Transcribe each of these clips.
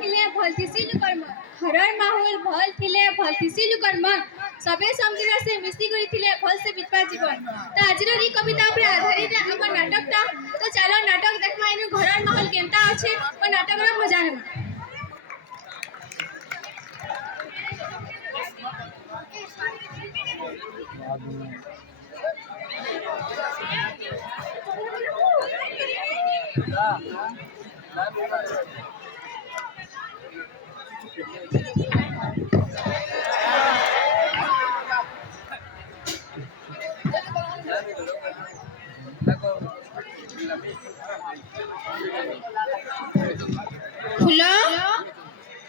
थिले भलथिसी लुकर मन हरर माहौल भल थिले भलथिसी लुकर मन सबे समझिना से मिसी गई थिले भल से बितवा जीवन तो आज री कविता पर आधारित हम नाटक ता तो चलो नाटक देखमा इनु घरर माहौल केनता अछि और नाटक रा मजा नेमा फुलो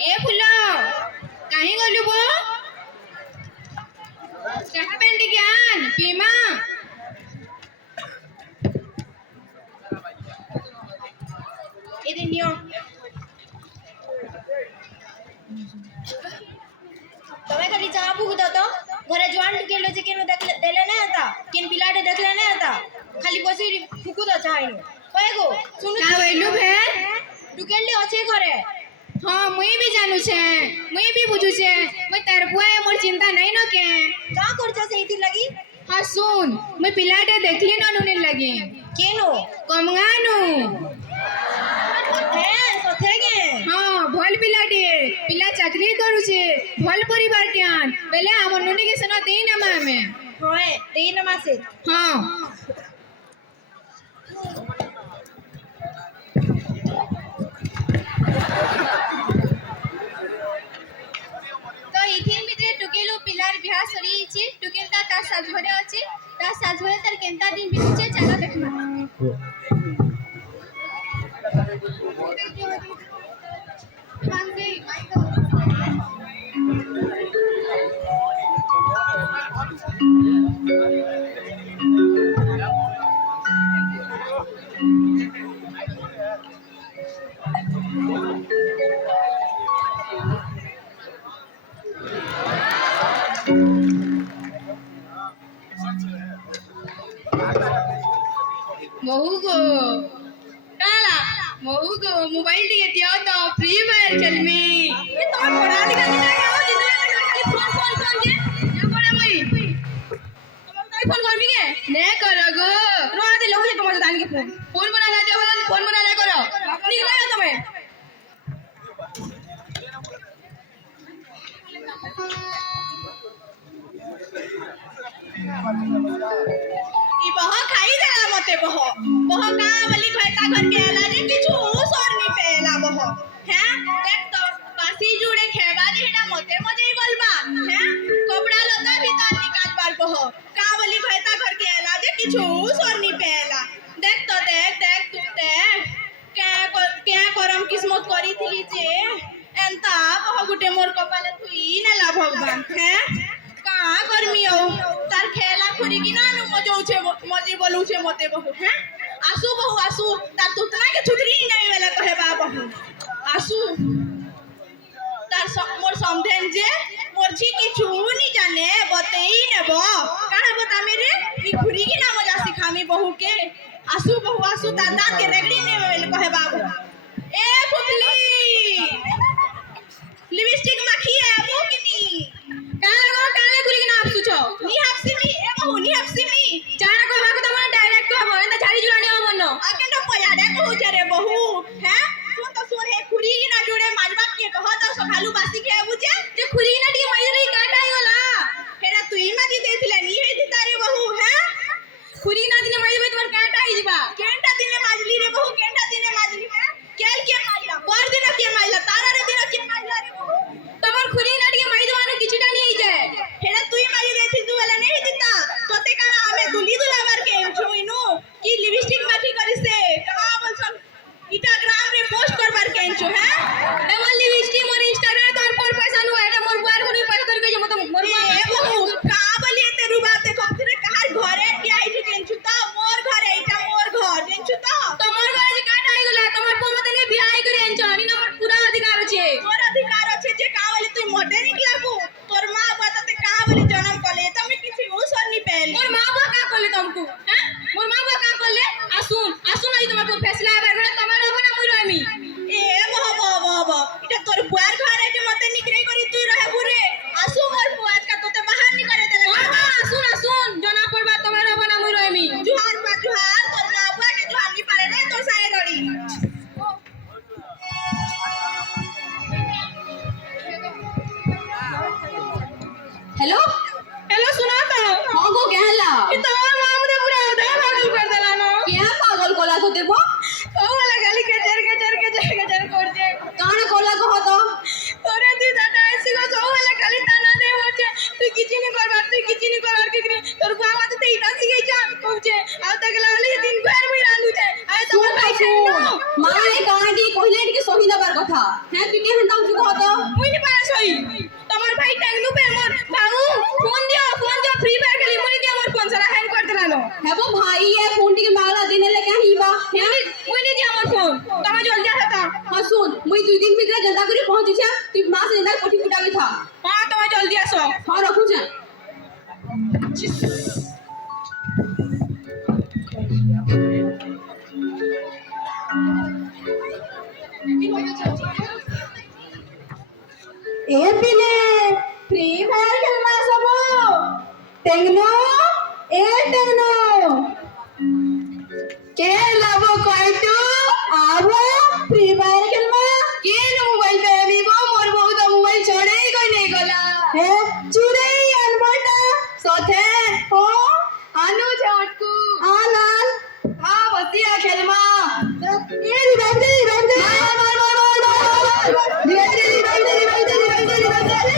ए फुलो कहीं गलु बो चाहा पेंट ज्ञान पीमा इदि नियो तमे खाली चाह पुगु तो घरे जवान केलो जे केनो देले नै आता केन पिलाटे देखले नै आता खाली बसी फुकु तो चाहइनो कहेगो सुनु का बोलु भेल टुकेले अछि घरे हां मुई भी जानू छे मुई भी बुझू छे मैं तार बुआ मोर चिंता नहीं न के का करछा से इति लगी हां सुन मैं पिलाटे देखली न नुने लगी केनो कमगानु हे सथेगे हां भल पिलाटे पिला चाकरी करू छे भल परिवार टियान बेले हमर नुने के सना देई ना मामे होए देई न मासे हां तो इथिन भितरे टुकेलो पिलार बियाह सरी छि टुकेलता ता साजभरे अछि ता साजभरे तर केनता दिन बितुचे चलो देखमा मांगे महू को काला महू को मोबाइल टिके दियो तो फ्री फायर खेल में ये तो पढ़ा लिखा नहीं जाएगा हो जितना खाली फोन फोन फोन के ये बोले मई तुम फोन कर मिगे ने करो गो रो आदि लोग से तुम्हारे दान के फोन फोन बना ले बोल फोन बना ले करो निकल ना तुम्हें ई बह खाई देला मते बह का वाली खैता घर के आला जे किछु सोर नी पेला बह हैं देख तो बासी जुड़े खेबा जे हेडा मते मजे बोलबा हैं कपड़ा लता भीतर निकाल बार बह का वाली खैता घर के आला जे किछु सोर नी पेला देख तो देख तू देख क्या करम किस्मत करी थी जे एंता बह गुटे मोर कपाले थुई नेला भगवान हैं का करमी हो तार खेला खुरी की ना नु मजे बोलू छे मते बहु हैं आसू बहु आसू तार तुतना के छुतरी नहीं वेला कहे बा बहु आसू तार मोर समझेन जे मोर छी किछु नी जाने बतेई नेबो काना बता मेरे नी खुरी की ना मजा सिखामी बहु के आसू बहु आसू तार दांत के रेगड़ी ने वेला कहे बा बहु ए फुफली लिपस्टिक माखी है वो की नी काले खुली की ना आप पूछो नी हपसी मी ए बहु नी हपसी मी जाना को भाग तमा डायरेक्ट हो एंदा झाड़ी जुड़ाने हो मनो आके तो पया दे कहू रे बहु हैं सुन हे खुरी की ना जुड़े माजबा के कह तो सखालू बासी के बुझे जे खुली ना टी माई रे काटा आई वाला फेरा तुई माजी देथिले नी हे दितारे बहु हैं खुली ना दिने माई तुम्हार काटा आई जीवा केंटा दिने माजली रे बहु केंटा दिने माजली है केल के माइला पर दिन के माइला तारा रे दिन के माइला रे बहु तमर खुली ना टी माई दवानो किछटा नहीं आई जाए फेरा तुई माजी देथि तू वाला नहीं दिता तोते काना हमें दुली दुला मार के छुइनु की लिपस्टिक माखी करी से कहां बोलसन इंस्टाग्राम रे पोस्ट करबार के छु हैं डबल लिपस्टिक मोर इंस्टाग्राम तोर ଭିତରେ ଜଲଦା କରି ପହଞ୍ଚିଛେ ତୁଇ ମା ସେ ଜଲଦା କୋଠି କୁଟାବି ଥା हाँ तुम्हें जल्दी आसो ହଁ ରଖୁଛେ ए पिले फ्री फायर खेलमा सबो टेंगनो ए टेंगनो के लाबो कइटू आवो फ्री फायर खेलमा के मोबाइल पे विवो मोर बहुत मोबाइल छोड़े कोई नहीं गला हे चुरे अनबटा सोथे हो आनु झटकू आनन हां बतिया खेलमा ये रिवाइव दे मार मार मार मार धीरे धीरे रिवाइव दे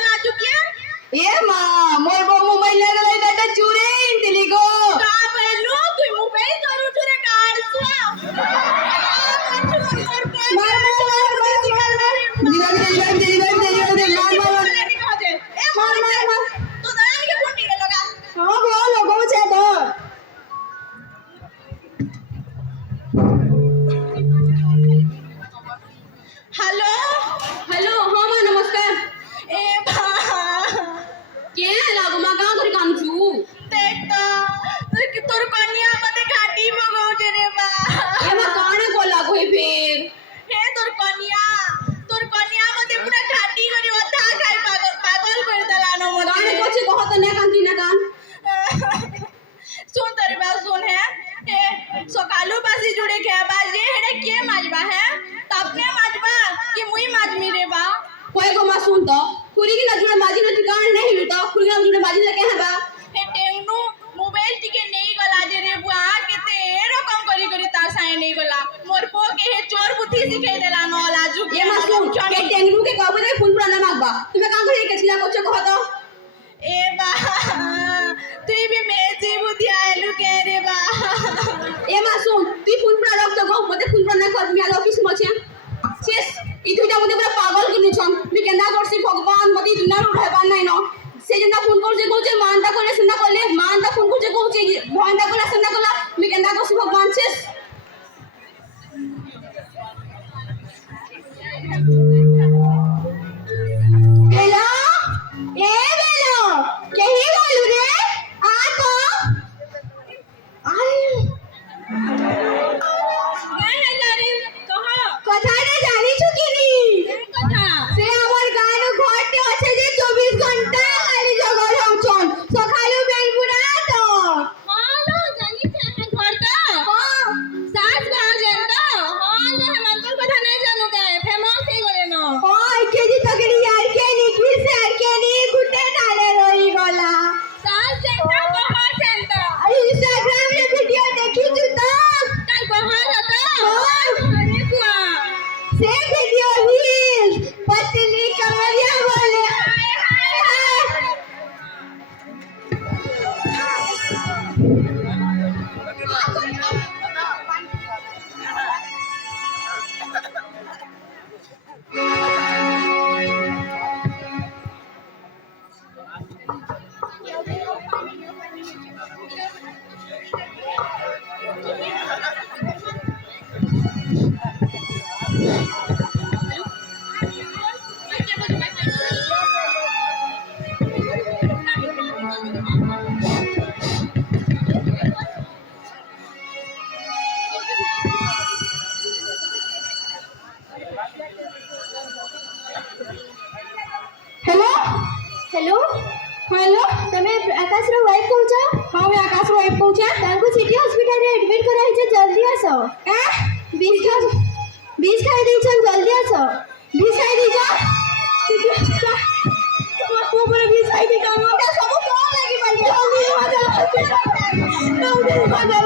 ए मां मोर मोबाइल ले गई दादा चूरे इंतली गो का पहलू तू मोबाइल करू तुरे कार्ड मार तो दलाल के फोन नहीं लगा हां बोल लोगो छे तो हेलो हेलो हां मां नमस्कार ए भा के लागो मां का कर काम छु देखता तोर कन्या मते घाटी मगौजे रे बा ए मां काने को लागो है फिर हे तोर कन्या मते पूरा घाटी करी ओथा खाई पागल कर दलानो मते काने को छे कहत ने कांती ना कान सुन तोरी बात सुन है हे सकालू पासी जुड़े खेबा जे हेडे के माजबा है तपने माजबा कि मुई माजमी रे बा कोई को मां सुन तो खुरी की नजर माजी न ठिकान नहीं लुटा खुरी की नजर माजी लगे है बा हे टेंगनु मोबाइल टिके नहीं गला जे रे बुआ केते रकम करी तार साए नहीं गला मोर पो के हे चोर बुद्धि सिखाई देला न लाजू ये मां सुन के टेंगरू के कहबो दे फूल पुराना मागबा तुम्हें काम करे के छिला को छे कहत ए बा तुई भी मेजी बुद्धि आलू के रे बा ए मां सुन तू फूल पुरा रख तो गो मते फूल पुरा कर मी आलो ऑफिस में छे शेष इ दुइटा मते पूरा पागल के छन मी केना करसी भगवान मते दुनिया रो रहबा नहीं न से जेना फोन कर जे कहूचे मानता करे सुना करले मानता फोन कर जे कहूचे भयंता कला सुना कला मी केना करसी भगवान शेष बेला ए बेला केही बोलू रे आ तो आई ए लारी कहा কথা রে জানি চুকিনি কথা সে আমার গান ঘরতে আছে যে 24 ঘন্টা খালি জগর হউছন সকালু বেলপুরা তো हां जानी छे घर का हां सास गांव जेंदा हां लो हेमंतल कथा नहीं जानू के फेमस हे गले न ওই কেজি তকড়ি আর কে নি কিসে আর কে নি গুটে ডালে রই গলা सास जेंदा कहा जेंदा আর ইনস্টাগ্রাম রে ভিডিও দেখিছু তো काई कहा लता हां अरे बुआ সে ভিডিও রিল পতলি কমরিয়া বলে হায় হায় হায় हेलो हेलो हेलो તમે આકાશનો વાઇફ કહુଛ હા મેં આકાશનો વાઇફ કહું તાંકુ સિટી હોસ્પિટલ રે એડમિટ કરા છે જલ્દી આસો એ 20 ખાઈ દી છે જલ્દી આસો 20 ખાઈ દી જા તો પર 20 ખાઈ દી કામ કે સબ કોણ લાગી બની જલ્દી માજા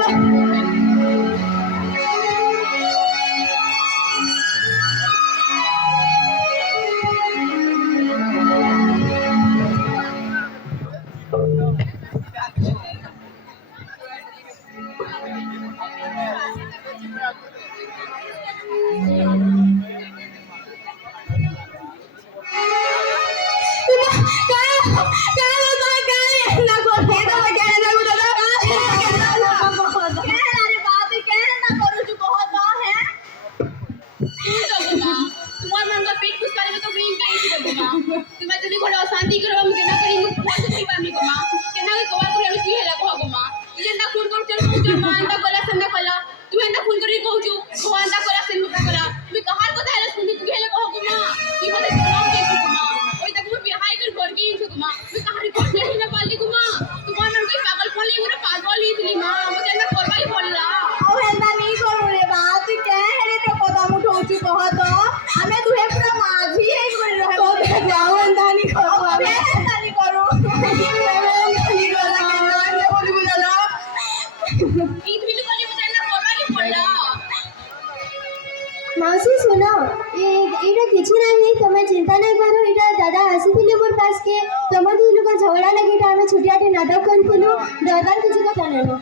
तुम्हें जल्दी घोड़ा शांति करो हम केना करी मुझ फोन से नहीं पामी को मां केना के कवा करे की हेला कहो को मां तू जेंदा फोन कर चल मां अंदा कोला संदा कोला तू एंदा फोन करी कहू छु को अंदा कोला से मुका कोला तू कहार को हेला सुन तू हेला कहो को मां की बोले नाम के को मां ओई तक मु बिहाई कर घर की छु को मां तू कहार को नहीं ना पाली को मां तू मन कोई पागल फोन ले मुरे पागल ही थी मां मुझे एंदा करवाई पड़ला ଆଉ ହେନ୍ତା ନି କରୁ ରେ ବା ତୁ କେ ହେରେ ତ କଦମ ଉଠଉଛୁ କହ ତ ଆମେ ଦୁହେଁ ପୁରା ମାଝି ହେଇ କରି ରହିବୁ ତ ଯାଉ ହେନ୍ତା ନି କରୁ ଆମେ ହେନ୍ତା ନି କରୁ ନି କଲା କେନ ଏନ୍ତା ବୋଲିବୁ ଜାନା ई बिलु करी मुझे एंदा करवाई पड़ला मासी सुनो एटा किछि नाही तमे चिंता नहीं करो एटा दादा आसीथिले मोर पास के तमे दुनु का झगड़ा लगी एटा हमें छुटिया के नाटक करथिलु दादा किछि कथा नेनो